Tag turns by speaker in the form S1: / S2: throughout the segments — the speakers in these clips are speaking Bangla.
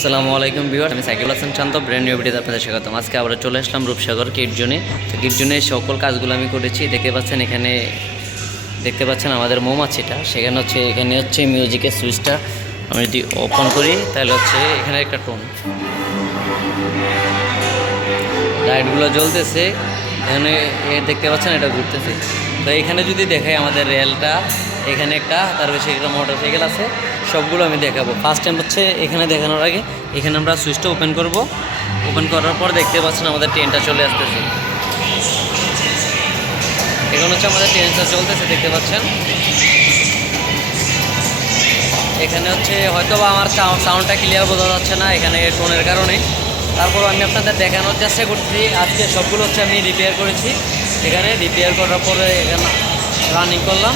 S1: আসসালামু আলাইকুম বিওয়ার আমি cycle Hasan Shanto brand new ভিডিওতে আপনাদের স্বাগতম। আজকে আবার চলে আসলাম রূপসাগর কিট জোনে তো কিট সকল কাজগুলো আমি করেছি। দেখতে পাচ্ছেন এখানে, দেখতে পাচ্ছেন আমাদের মৌমাছিটা। সেখানে হচ্ছে, এখানে হচ্ছে মিউজিকের সুইচটা আমি যদি ওপেন করি, তাহলে হচ্ছে এখানে একটা টোন লাইটগুলো জ্বলতেছে। এখানে দেখতে পাচ্ছেন, এটা ঘুরতেছে। তো এখানে যদি দেখাই আমাদের রেলটা এখানে একটা, তার বেশি একটা মোটর সাইকেল আছে, সবগুলো আমি দেখাবো। ফার্স্ট টাইম হচ্ছে এখানে দেখানোর আগে, এখানে আমরা সুইচটা ওপেন করব। ওপেন করার পর দেখতে পাচ্ছেন আমাদের ট্রেনটা চলে আসতেছে। এখন হচ্ছে আমাদের ট্রেনটা চলতেছে, দেখতে পাচ্ছেন? এখানে হচ্ছে হয়তো বা আমার সাউন্ডটা ক্লিয়ার বোঝা যাচ্ছে না এখানে টোনের কারণে। তারপর আমি আপনাদের দেখানোর চেষ্টা করছি। আজকে সবগুলো হচ্ছে আমি রিপেয়ার করেছি। এখানে রিপেয়ার করার পরে এখানে রানিং করলাম।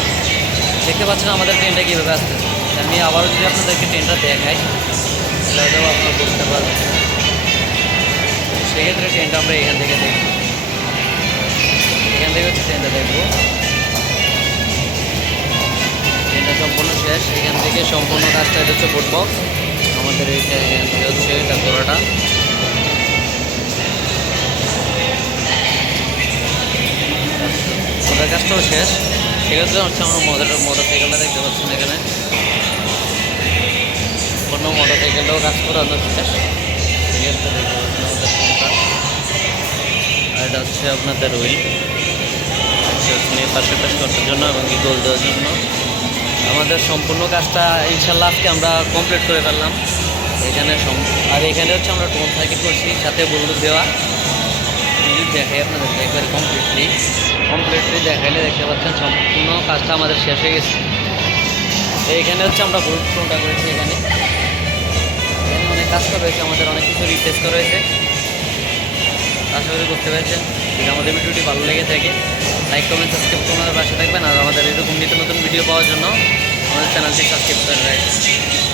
S1: দেখতে পাচ্ছেন আমাদের ট্রেনটা কীভাবে আসতেছে আমি আবারও যদি আপনাদেরকে ট্রেনটা দেখাই, তাহলে হয়তো আপনারা বুঝতে পারবেন। সেক্ষেত্রে ট্রেনটা আমরা এখান থেকে দেখব। এখান থেকে হচ্ছে ট্রেনটা দেখব। ট্রেনটা সম্পূর্ণ শেষ। এখান থেকে সম্পূর্ণ কাজটা এটা হচ্ছে বক্স আমাদের এইটা এখান থেকে হচ্ছে এটা গোড়াটা ওটার কাজটাও শেষ। সেক্ষেত্রে হচ্ছে আমরা মোটর মোটর সাইকেলটা দেখতে পাচ্ছেন এখানে। কোনো মোটর সাইকেলটাও কাজ করানো শেষ সেক্ষেত্রে দেখতে পাচ্ছেন আমাদের ফোনটা। আর এটা হচ্ছে আপনাদের হুইল। পাশ করার জন্য এবং গোল দেওয়ার জন্য। আমাদের সম্পূর্ণ কাজটা ইনশাল্লাহ আজকে আমরা কমপ্লিট করে ফেললাম। এখানে আর এখানে হচ্ছে আমরা টোন সাইকেল করছি, সাথে বলুদ দেওয়া। যদি দেখাই আপনাদেরকে একবারে কমপ্লিটলি কমপ্লিটলি দেখাইলে দেখতে পাচ্ছেন, সম্পূর্ণ কাজটা আমাদের শেষ হয়ে গেছে। তো এখানে হচ্ছে আমরা বলুদ টোনটা করেছি এখানে? এখানে অনেক কাজ করা হয়েছে, আমাদের অনেক কিছু রিপ্লেস করা হয়েছে। আশা করি করতে পেরেছেন। যদি আমাদের ভিডিওটি ভালো লেগে থাকে লাইক কমেন্ট সাবস্ক্রাইব করে আমাদের পাশে থাকবেন। আর আমাদের এরকম নিত্য নতুন ভিডিও পাওয়ার জন্য আমাদের চ্যানেলটি সাবস্ক্রাইব করে রাখবেন।